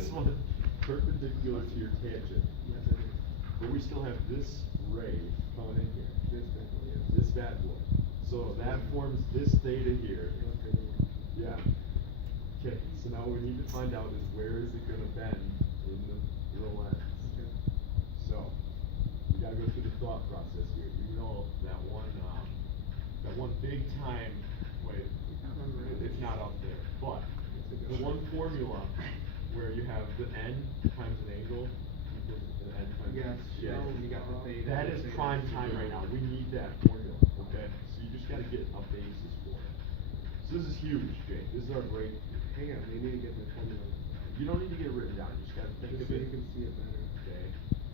this one perpendicular to your tangent. Yes, it is. But we still have this ray coming in here. This definitely is. This bad boy. So that forms this theta here. Yeah. Okay, so now what we need to find out is where is it going to bend in the lens. Okay. So, we got to go through the thought process here. You know that one big time, wait, it's not up there, but the one formula where you have the n times an angle equals an n times Yes, j. you got the theta. That is prime time right now. We need that formula, okay? So you just got to get a basis for it. So this is huge, Jake. This is our break. Hang on, we need to get the formula. You don't need to get it written down. You just got to think Just of so it. you can see it better. Okay.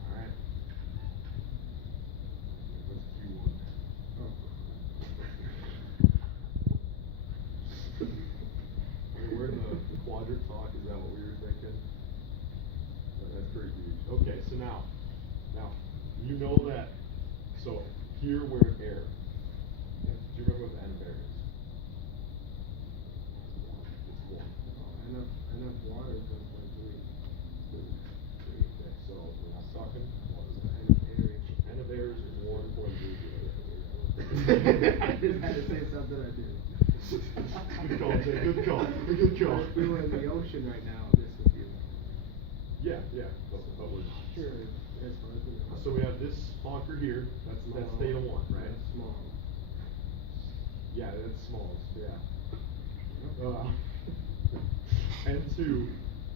All right. What's Q1? Oh. Okay, we're in the quadrant talk. Is that what we were thinking? That's pretty huge. Okay, so now, you know that. So here we're in air. Yeah. Do you remember what the n of air is? It's 1. Enough water goes like three. Okay, so we're not talking. What is that? N of air is 1 point 0. I just had to say something I did. Good call, Jay. Good call. Good call. If we were in the ocean right now, this would be. Yeah. But we're Sure, as far as we know. So we have this honker here. That's theta 1, right? That's small. Yeah, that's small. Yeah. N2,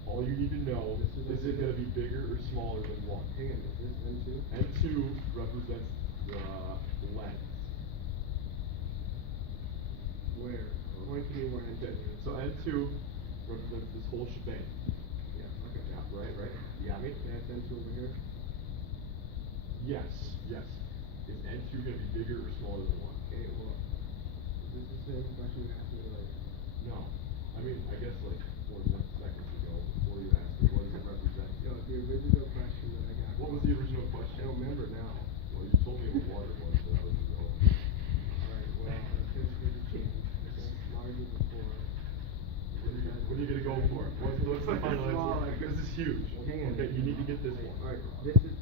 all you need to know is it going to be bigger or smaller than 1? Hang on, is this N2? N2 represents the length. Where? Point to me where N2 Okay, is. so N2 represents this whole shebang. Yeah, okay. Yeah, right? You got me? That's N2 over here? Yes. Is N2 going to be bigger or smaller than 1? Okay, well, is this the same question you asked me later? No. I mean, I guess like 40 seconds ago, before you asked me, what does it represent? No, the original question that I got. What was the original question? I don't remember now. Well, you told me what water was, but that was ago. Alright, well, it's going to change. It's larger than 4. What are you going to go for? What's the final answer? This is huge. Hang on. Okay, you need to get this one. Alright,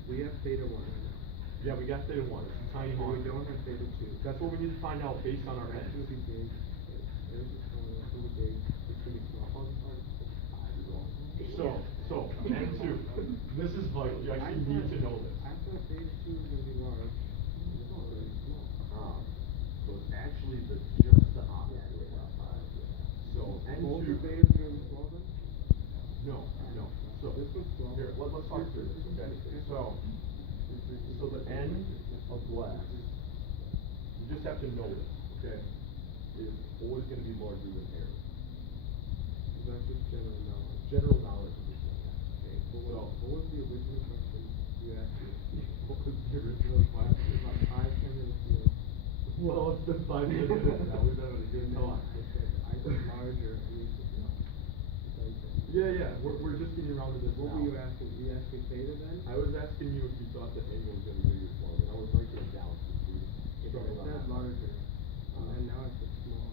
we have theta 1 right now. Yeah, we got theta 1. It's a tiny But we honker. don't have theta 2. That's what we need to find out based on our That's head. going to be big. There's a small, that's going to be big. It's going to be small. So, N2, this is vital. You actually need to know this. I thought theta 2 was going to be large. This is very small. So it's actually just the opposite. So Both N2. of theta is going to be small then? No. So This one's small. here, let's talk through this. Okay. So the N of glass, you just have to know this. Okay, is always going to be larger than air. That's just general knowledge. General knowledge of this thing. Okay. What was the original question you asked me? What was the original question? About 5-10 minutes ago. Well, it's been 5 minutes now. We've having a good talk. I said larger. And you said no. That's all you said. Yeah. We're just getting around to this What now. were you asking? You asked me theta then? I was asking you if you thought the angle was going to be bigger or smaller, but I was writing it down. It said larger. And now I said small.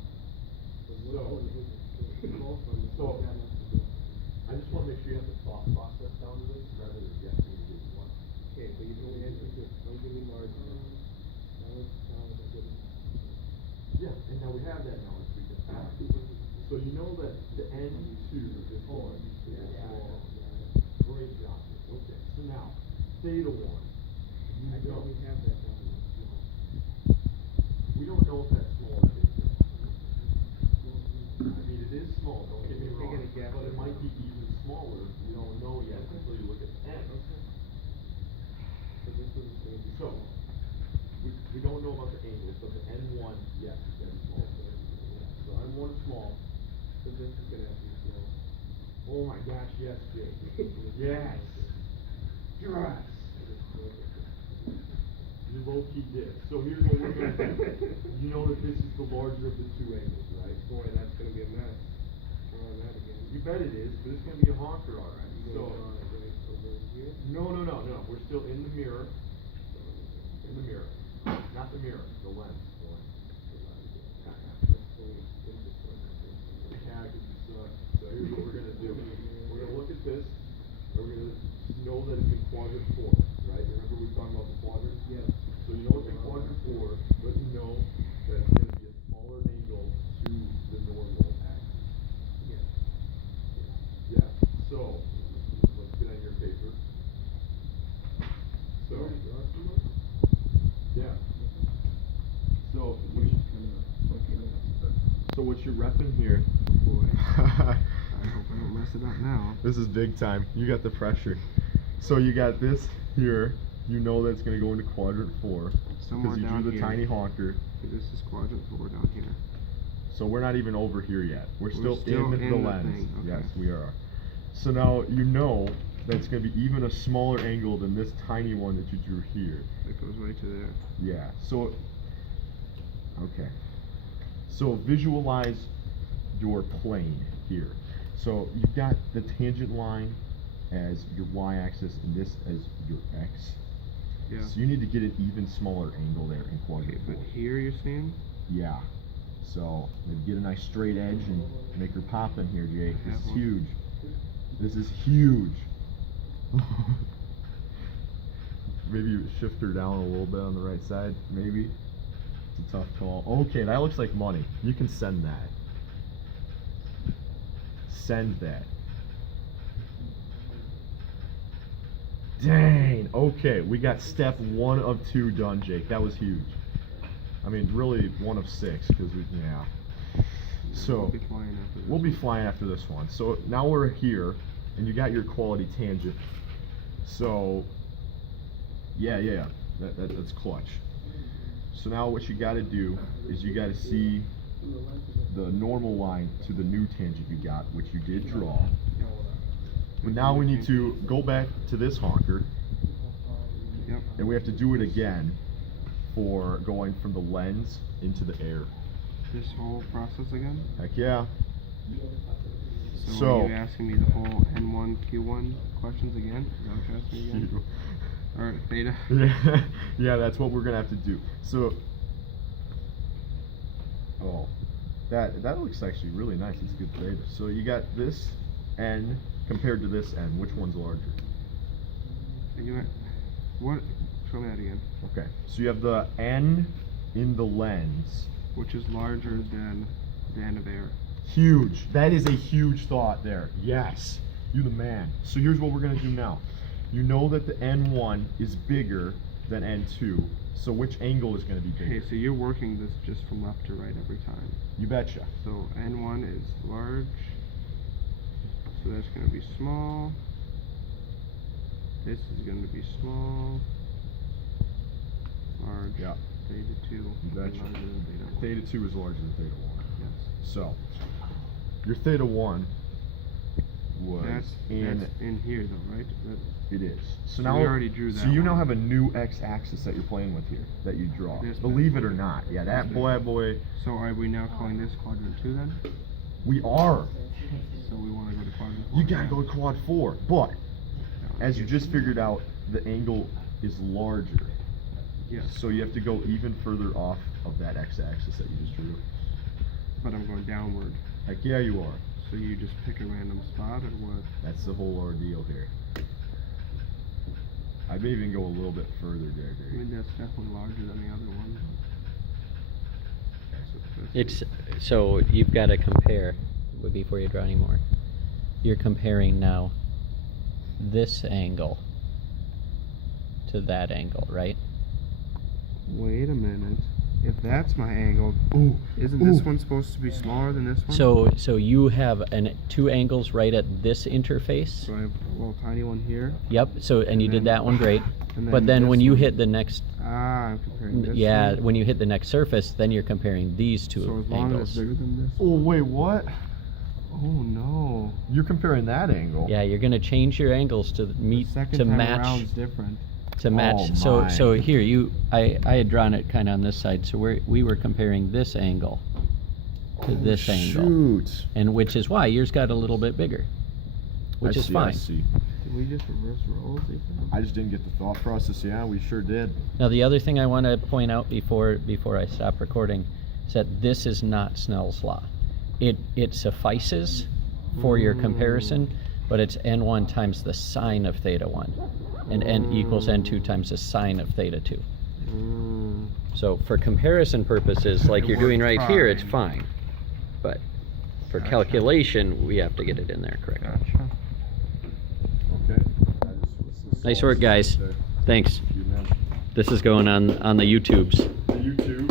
So what is it? Both of them. So- That has to do. I just want to make sure you have the thought process down to this rather than guessing and getting one. Okay, but you told me answer this. Don't give me larger. That was a good one. Yeah, and now we have that knowledge. We can So you know that the N2 of this one is small. Great job. Okay, so now, theta 1. I thought we have that down as small. We don't know if that's small or big. I mean, it is small, don't get me We're wrong, taking a guess. but it might be even smaller. We don't know yet until you look at the N. So this is going to be So, small. we don't know about the angles, but the N1, yes, it's going to be small. So N1 is small. So this is going to have to be small. Oh my gosh, yes, Jake. Yes. Yes. You low-key did. So here's what we're going to do. You know that this is the larger of the two angles, right? Boy, that's going to be a mess. Drawing that again. You bet it is, but it's going to be a honker, all right. You So, going to draw it right over here? no. We're still in the mirror. In the mirror. Not the mirror, the lens. The lens. That's fully into Yeah, 'cause you suck. So here's what we're going to do. We're going to look at this. that it's in quadrant 4, right? Remember we were talking about the quadrant? Yes. So you know it's in quadrant 4, but you know that it's going to be a smaller angle to the normal axis. Yes. Yeah. So let's get on your paper. So yeah. So what you're repping here. Boy. I hope I don't mess it up now. This is big time. You got the pressure. So you got this here. You know that's going to go into quadrant 4 Somewhere because you down drew the here. tiny honker. This is quadrant 4 down here. So we're not even over here yet. We're still still in the lens. thing. Okay. Yes, we are. So now you know that's going to be even a smaller angle than this tiny one that you drew here. It goes right to there. Yeah. So okay. So visualize your plane here. So you've got the tangent line as your y-axis and this as your x. Yeah. So you need to get an even smaller angle there in quadrant 4. But here you're seeing? Yeah. So maybe get a nice straight edge and make her pop in here, Jake. This is huge. This is huge. Maybe you shift her down a little bit on the right side, maybe. It's a tough call. Okay, that looks like money. You can send that. Send that. Dang. Okay, we got step 1 of 2 done, Jake. That was huge. I mean, really 1 of 6, because yeah. So we'll be flying after this one. So now we're here, and you got your quality tangent. So yeah, that's clutch. So now what you got to do is you got to see the normal line to the new tangent you got, which you did draw. But now we need to go back to this honker, Yep. and we have to do it again for going from the lens into the air. This whole process again? Heck yeah. So are you asking me the whole N1, Q1 questions again? Is that what you're asking me again? Or theta? Yeah, yeah, that's what we're gonna have to do. So, oh, that looks actually really nice. It's good theta. So you got this N compared to this N. Which one's larger? What? Show me that again. Okay. So you have the N in the lens. Which is larger than the N of air. Huge. That is a huge thought there. Yes. You the man. So here's what we're gonna do now. You know that the N1 is bigger than N2. So which angle is going to be bigger? Okay, so you're working this just from left to right every time. You betcha. So N1 is large. So that's going to be small. This is going to be small. Large. Yeah. Theta 2. You betcha. Larger than theta 1. Theta 2 is larger than theta 1. Yes. So your theta 1 was that's in here though, right? It is. So So now we already drew that So you now one. have a new x-axis that you're playing with here that you draw. This Believe bad it or boy. not. Yeah, that This boy. So are we now calling this quadrant 2 then? We are. So we want to go to quadrant 4. You gotta go to quad 4, but Yeah, as you just figured out, the angle is larger. Yes. So you have to go even further off of that x-axis that you just drew. But I'm going downward. Heck yeah, you are. So you just pick a random spot or what? That's the whole ordeal here. I may even go a little bit further there, I Gary. mean, that's definitely larger than the other one. It's so you've got to compare before you draw any more. You're comparing now this angle to that angle, right? Wait a minute. If that's my angle, isn't this one supposed to be smaller than this one? So you have two angles right at this interface. So I have a little tiny one here. Yep. So and you And did then- that one great. and But then then when this you one. hit the next, I'm comparing this yeah, one. when you hit the next surface, then you're comparing these two So as long as it's angles. bigger than this. Oh, wait, what? Oh no. You're comparing that angle? Yeah, you're gonna change your angles to meet The second to time match. around's different. To match. Oh, my. So here I had drawn it kind of on this side, so we were comparing this angle to this angle, Shoot. and which is why yours got a little bit bigger, which I is see, fine. I see. Did we just reverse roles even? I just didn't get the thought process. Yeah, we sure did. Now the other thing I want to point out before I stop recording is that this is not Snell's law. It suffices for your comparison, but it's n1 times the sine of theta 1, and n equals n2 times the sine of theta 2. So for comparison purposes, like It you're doing works right here, it's fine. fine. But for Gotcha. calculation, we have to get it in there correctly. Gotcha. Okay. Nice work, guys. Thanks. You man. This is going on the YouTubes. The YouTube.